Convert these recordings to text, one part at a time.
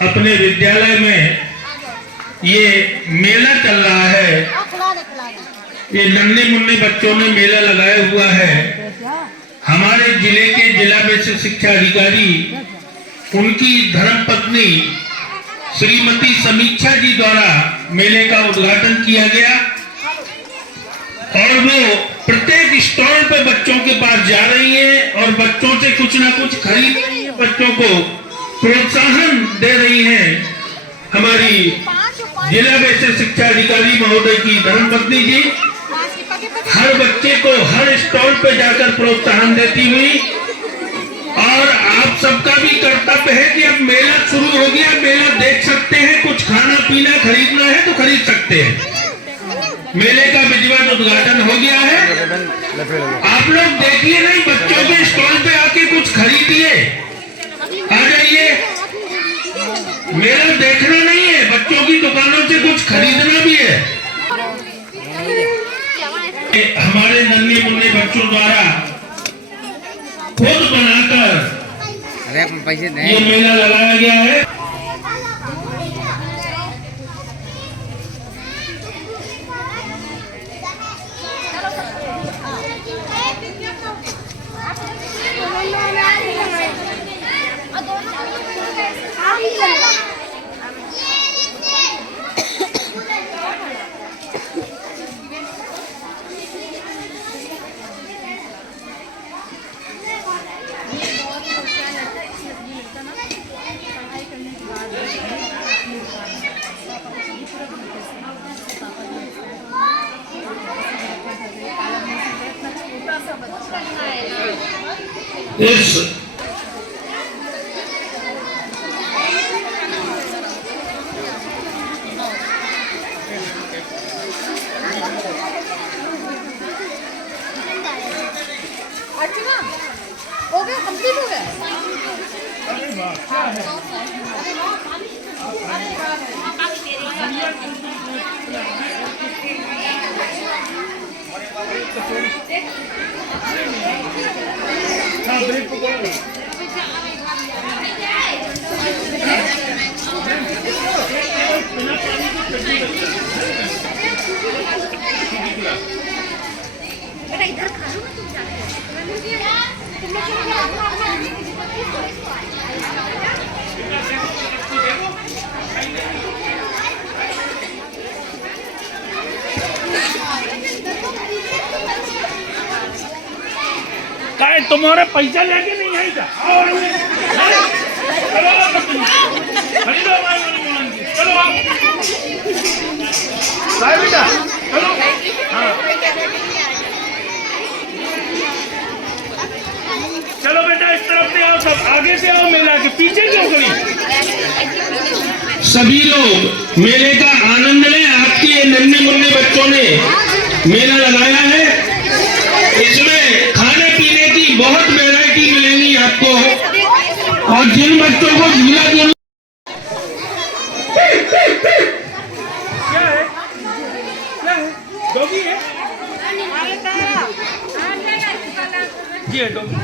अपने विद्यालय में ये मेला चल रहा है। ये नन्हे मुन्ने बच्चों ने मेला लगाया हुआ है। हमारे जिले के जिला बेसिक शिक्षा अधिकारी उनकी धर्मपत्नी श्रीमती समीक्षा जी द्वारा मेले का उद्घाटन किया गया और वो प्रत्येक स्टॉल पे बच्चों के पास जा रही हैं और बच्चों से कुछ ना कुछ खरीद रही हैं, बच्चों को प्रोत्साहन दे रही हैं। हमारी जिला बेसिक शिक्षा अधिकारी महोदय की धर्मपत्नी जी हर बच्चे को हर स्टॉल पे जाकर प्रोत्साहन देती हुई, और आप सबका भी कर्तव्य है कि अब मेला शुरू हो गया, मेला देख सकते हैं, कुछ खाना पीना खरीदना है तो खरीद सकते हैं। मेले का विधिवत उद्घाटन हो गया है। आप लोग देखिए नहीं, बच्चों के स्टॉल पे आके कुछ खरीदिए, आ जाइए। मेला देखना नहीं है, बच्चों की दुकानों से कुछ खरीदना भी है। हमारे नन्हे मुन्ने बच्चों द्वारा खुद बनाकर ये मेला लगाया गया है। इस अर्चना हो गया, कंप्लीट हो गया। बेटा इधर खा लो ना, तुम काय तुम्हारे पैसा लेके नहीं आई था। चलो चलो बेटा चलो। हाँ चलो बेटा इस तरफ से आओ, सब आगे से आओ, मेला के पीछे क्यों खड़ी। सभी लोग मेले का आनंद लें। आपके ये नन्हे मुन्ने बच्चों ने मेला लगाया है, इसमें खाने पीने की बहुत वैरायटी मिलेंगी आपको, और जिन बच्चों को झूला झूलना क्या है डॉगी है ये डॉगी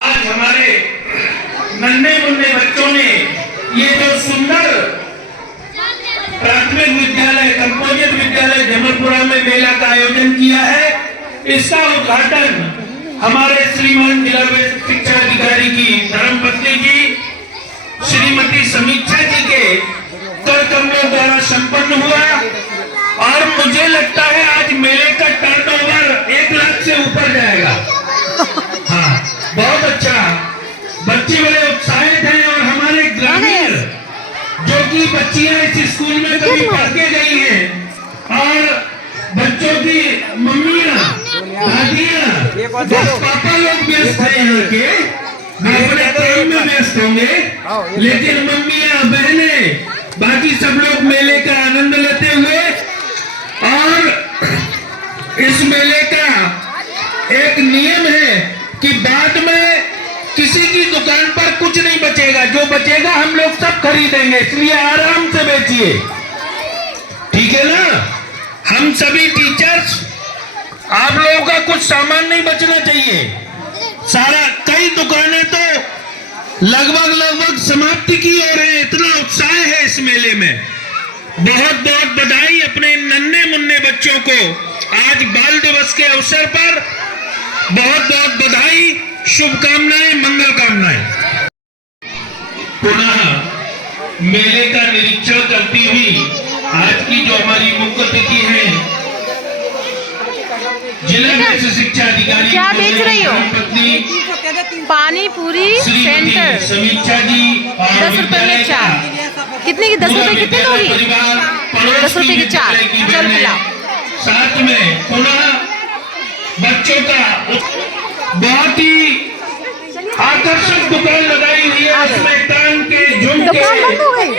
आज हमारे नन्हे मुन्ने बच्चों ने ये जो सुंदर प्राथमिक विद्यालय कंपोजिट विद्यालय जमलपुरा में मेला का आयोजन किया है, इसका उद्घाटन हमारे श्रीमान जिला शिक्षा अधिकारी की धर्मपत्नी जी श्रीमती समीक्षा जी के कर कमलों द्वारा संपन्न हुआ। और मुझे लगता है आज मेले का टर्नओवर 1 लाख से ऊपर जाएगा। हाँ, बहुत अच्छा, बच्चे बड़े उत्साहित हैं। और हमारे ग्रामीण जो कि बच्चियां इस स्कूल में कभी पढ़ के गई हैं और बच्चों की मम्मियां दादियां पापा लोग व्यस्त हैं यहाँ के, अपने काम में व्यस्त होंगे, लेकिन मम्मियां बहनें बाकी सब लोग मेले का आनंद लेते हुए। और इस मेले का एक नियम है कि बाद में किसी की दुकान पर कुछ नहीं बचेगा, जो बचेगा हम लोग सब खरीदेंगे, इसलिए आराम से बेचिए, ठीक है ना। हम सभी टीचर्स, आप लोगों का कुछ सामान नहीं बचना चाहिए सारा। कई दुकानें तो लगभग समाप्ति की ओर है, इतना उत्साह है इस मेले में। बहुत बहुत बधाई अपने नन्हे मुन्ने बच्चों को आज बाल दिवस के अवसर पर, बहुत बहुत बधाई, शुभकामनाएं, मंगल कामनाएं। पुनः मेले का निरीक्षण करती हुई आज की जो हमारी मुख्य अतिथि है जिला शिक्षा अधिकारी, क्या बेच रही हो? पत्नी पानी पूरी सेंटर समीक्षा जी, 10 रुपए में 4। कितने की 10 रुपए कितने होगी? 10 रुपए की 4। चल पिलाओ। साथ में पुनः बच्चों का बहुत ही आकर्षक दुकान लगाई हुई है, उसमें कान के झुमके, दुकान बंद हो गई।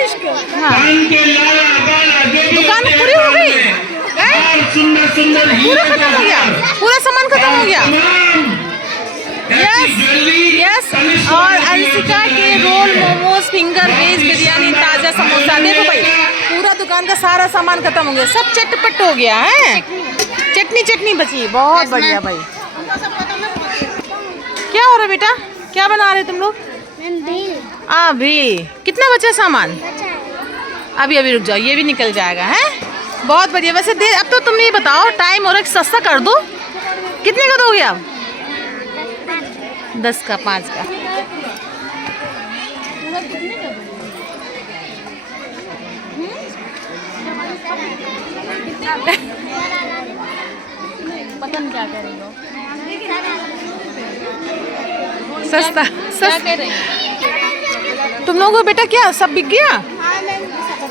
कान के लाला बाला जो भी दुकान होते हैं पूरी हो कान गई? में, और सुंदर सुंदर पूरा खत्म हो गया, पूरा सामान खत्म हो गया। यस। और अंशिका के roll, momos, finger veg, biryani, ताजा समोसा। देखो भाई, पूरा दुकान का सारा सामान खत्म हो गया, सब चटपट हो गया है। चटनी बची, बहुत बढ़िया भाई। क्या हो रहा है बेटा, क्या बना रहे तुम लोग? अभी कितना बचा सामान? अभी रुक जाओ, ये भी निकल जाएगा है। बहुत बढ़िया। वैसे दे, अब तो तुम ये बताओ, टाइम हो रहा है, सस्ता कर दो। कितने का दोगे आप? 10 का, 5 का। पता नहीं क्या करेंगे। सस्ता तुम लोगों को बेटा क्या सब बिक गया?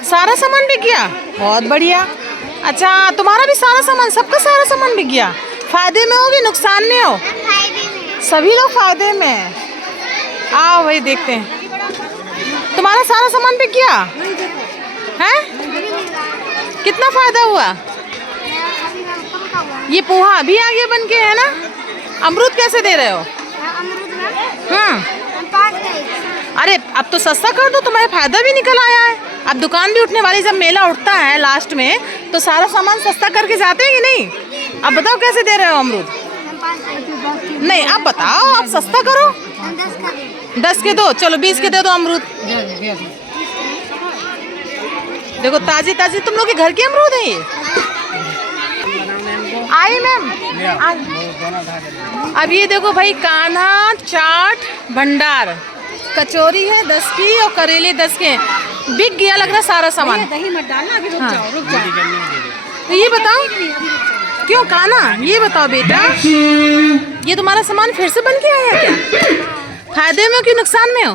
सारा सामान बिक गया, बहुत बढ़िया। अच्छा, तुम्हारा भी सारा सामान, सबका सारा सामान बिक गया। फायदे में हो कि नुकसान में हो? सभी लोग फायदे में। आओ भाई देखते हैं। तुम्हारा सारा सामान बिक गया है? कितना फायदा हुआ? ये पोहा अभी आगे बन के है ना। अमरूद कैसे दे रहे हो? अरे अब तो सस्ता कर दो, तुम्हारा फायदा भी निकल आया है। अब दुकान भी उठने वाली, जब मेला उठता है लास्ट में तो सारा सामान सस्ता करके जाते हैं कि नहीं? अब बताओ कैसे दे रहे हो अमरूद? नहीं, अब बताओ, अब सस्ता करो। 10 के दो, चलो 20 के दे दो अमरूद। देखो ताजी ताजी, तुम लोग के घर के अमरूद है ये। आई मैम, अब ये देखो भाई, कान्हा चाट भंडार, कचौरी है 10 की और करेले 10 के। बिक गया लग रहा सारा सामान। दही मत डालना, अभी रुक जाओ, रुक जाओ। तो ये बताओ क्यों खाना, ये बताओ बेटा, ये तुम्हारा सामान फिर से बन के आया क्या? फायदे में हो कि नुकसान में हो?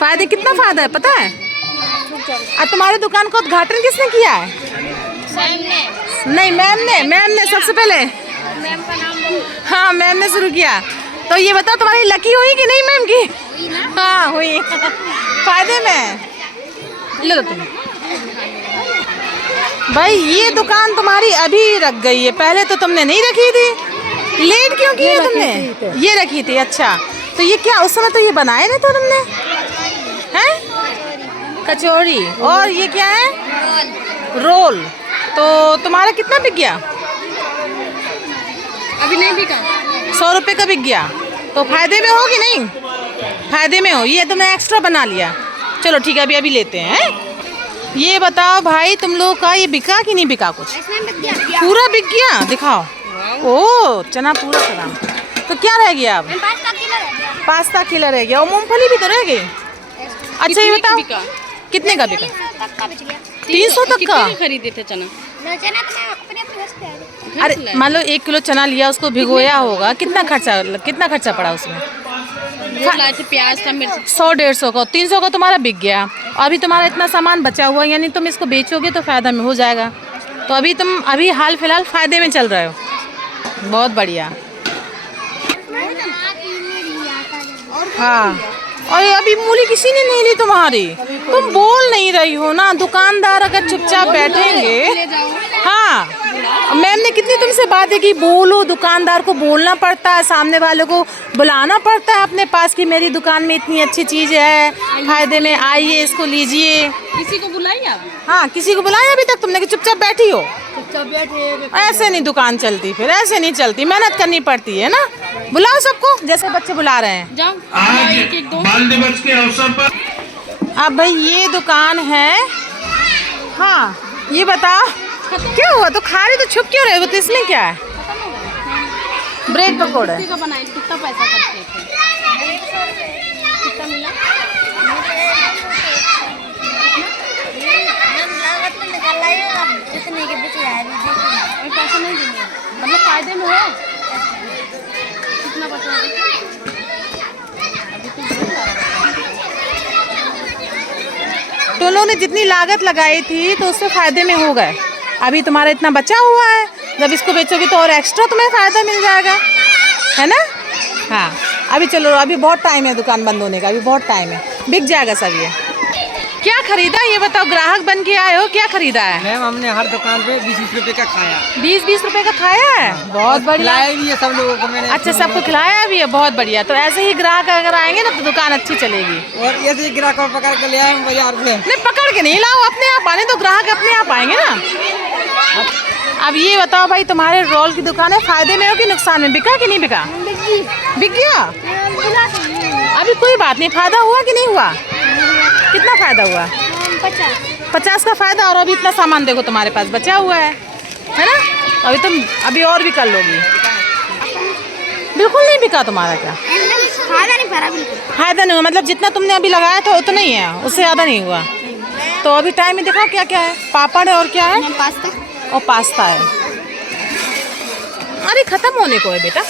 फायदे। कितना फायदा है पता है? और तुम्हारी दुकान का उद्घाटन किसने किया है? नहीं, मैम ने सबसे पहले। हाँ, मैम ने शुरू किया। तो ये बताओ तुम्हारी लकी हुई कि नहीं मैम की? हाँ हुई। फायदे में लो तुम भाई, ये दुकान तुम्हारी अभी रख गई है, पहले तो तुमने नहीं रखी थी। लेट क्यों की है तुमने? ये रखी थी। अच्छा, तो ये क्या उस समय तो ये बनाए नहीं तो तुमने हैं? कचौरी। और ये क्या है? रोल। तो तुम्हारा कितना बिक गया? अभी नहीं बिका। 100 रुपये का बिक गया। तो फायदे में हो कि नहीं? फायदे में हो। ये तुमने एक्स्ट्रा बना लिया। चलो ठीक है, अभी लेते हैं। ये बताओ भाई, तुम लोगों का ये बिका कि नहीं बिका? कुछ पूरा बिक गया? दिखाओ। ओह, चना पूरा खराब। तो क्या रह गया अब? पास्ता खिला रह गया और मूंगफली भी तो रह गई। अच्छा ये बताओ कितने का बिका? 300 तक का खरीदे थे चना। अरे मान लो 1 किलो चना लिया, उसको भिगोया होगा, कितना खर्चा पड़ा उसमें? प्याज का, मिर्च। 100-150 का, 300 का तुम्हारा बिक गया। अभी तुम्हारा इतना सामान बचा हुआ, यानी तुम इसको बेचोगे तो फायदा में हो जाएगा। तो अभी तुम हाल फिलहाल फायदे में चल रहे हो। बहुत बढ़िया। हाँ, और अभी मूली किसी ने नहीं ली तुम्हारी। तुम बोल नहीं रही हो ना। दुकानदार अगर चुपचाप बैठेंगे। हाँ, मैम ने कितनी तुमसे बात है कि बोलो, दुकानदार को बोलना पड़ता है, सामने वाले को बुलाना पड़ता है अपने पास कि मेरी दुकान में इतनी अच्छी चीज़ है, फायदे में आइए, इसको लीजिए। किसी को बुलाई आप? हाँ, किसी को बुलाया अभी तक तुमने कि चुपचाप बैठी हो? ऐसे नहीं दुकान चलती, फिर ऐसे नहीं चलती, मेहनत करनी पड़ती है ना। बुलाओ सबको, जैसे बच्चे बुला रहे हैं। जाओ। आज बाल दिवस के अवसर पर अब भाई ये दुकान है। हाँ, ये बता क्या हुआ? तो खा रही तो छुप क्यों रहे हो? तो इसमें क्या है? ब्रेड पकौड़े। कितना पैसा खर्च थे? कितना मिला? पैसा नहीं देंगे, मतलब फायदे में हो। कितना बचा? तो लोगों ने जितनी लागत लगाई थी तो उससे फायदे में हो गए। अभी तुम्हारा इतना बचा हुआ है, जब इसको बेचोगे तो और एक्स्ट्रा तुम्हें फायदा मिल जाएगा, है ना? हाँ, अभी चलो, अभी बहुत टाइम है दुकान बंद होने का, अभी बहुत टाइम है, बिक जाएगा सब। ये क्या खरीदा ये बताओ? ग्राहक बन के आए हो, क्या खरीदा है? मैम हमने हर दुकान पे 20-20 रुपए का खाया। 20-20 रुपए का खाया है? बहुत बढ़िया। खिलाया भी है सब लोगों को मैंने। अच्छा, सबको खिलाया भी है, बहुत बढ़िया। तो ऐसे ही ग्राहक अगर आएंगे ना तो दुकान अच्छी चलेगी। और ऐसे ही ग्राहक पकड़ के ले आए हम बाजार से। नहीं, पकड़ के नहीं लाओ, अपने आप आने तो ग्राहक अपने आप आएंगे ना। अब ये बताओ भाई, तुम्हारे रोल की दुकान है, फायदे में हो कि नुकसान में? बिका कि नहीं बिका? बिक गया। अभी कोई बात नहीं, फायदा हुआ कि नहीं हुआ? कितना फायदा हुआ? 50 का फायदा। और अभी इतना सामान देखो तुम्हारे पास बचा हुआ है ना? अभी तुम अभी और भी कर लोगी। बिल्कुल नहीं बिका तुम्हारा? क्या फायदा नहीं हुआ? मतलब जितना तुमने अभी लगाया था उतना ही है, उससे ज़्यादा नहीं हुआ। तो अभी टाइम में दिखाओ क्या क्या है। पापड़ है और क्या है? पास्ता है। अरे खत्म होने को है बेटा,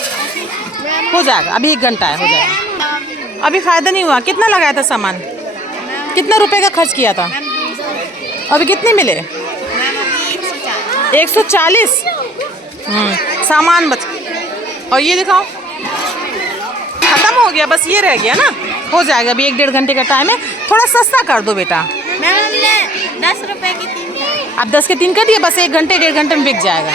हो जाएगा, अभी 1 घंटा है, हो जाएगा। अभी फायदा नहीं हुआ। कितना लगाया था सामान? कितना रुपए का खर्च किया था? अभी कितने मिले? 140। सामान बच। और ये दिखाओ, खत्म हो गया, बस ये रह गया ना। हो जाएगा, अभी 1-1.5 घंटे का टाइम है। थोड़ा सस्ता कर दो बेटा। 10 रुपए की 3। अब 10 के 3 कर दिए, बस 1 घंटे 1.5 घंटे में बिक जाएगा।